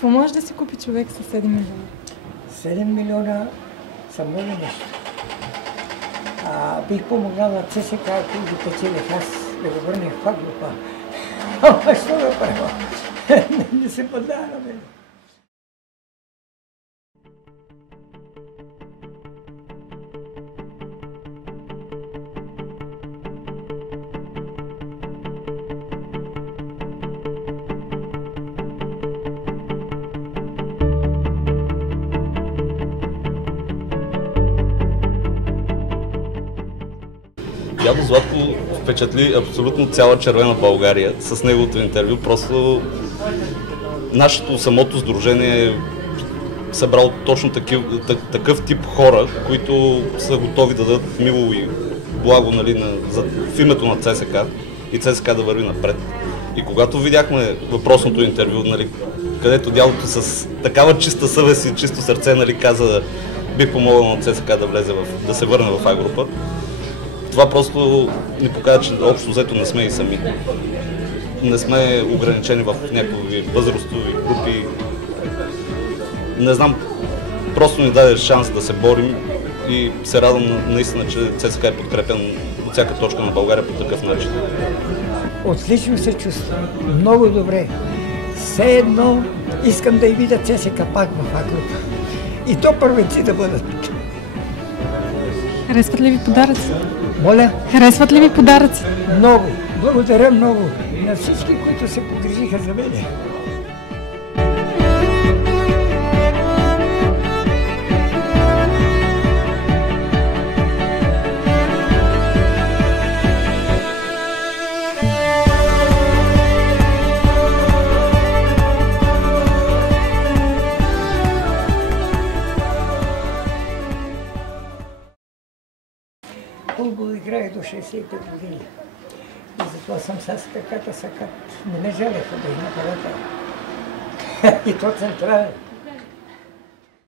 Какво може да си купи човек с 7 милиона? 7 милиона са много нещо. Бих помогнал на ЦСКА, ако ги печелих аз, да го върнем в А-група. Ама що да правя? Не се подава на мен. Дядо Златко впечатли абсолютно цяла червена България с неговото интервю. Просто нашето самото сдружение е събрало точно такъв тип хора, които са готови да дадат мило и благо, нали, в името на ЦСКА и ЦСКА да върви напред. И когато видяхме въпросното интервю, нали, където дядото с такава чиста съвест и чисто сърце, нали, каза, бих помогнал на ЦСКА да влезе да се върне в А-група, това просто ни показва, че общо взето не сме и сами. Не сме ограничени в някакви възрастови групи. Не знам, просто ни даде шанс да се борим и се радвам наистина, че ЦСКА е подкрепен от всяка точка на България по такъв начин. Отлично се чувствам, много добре. Все едно искам да и видя ЦСКА пак в А-група. И то първенци да бъдат. Харесват ли ви подаръци? Моля? Харесват ли ви подаръци? Много. Благодаря много на всички, които се погрижиха за мене. Футбол играе до 65 години. И затова съм с каката сакат. Не ме жалеха да има парата. И то централен.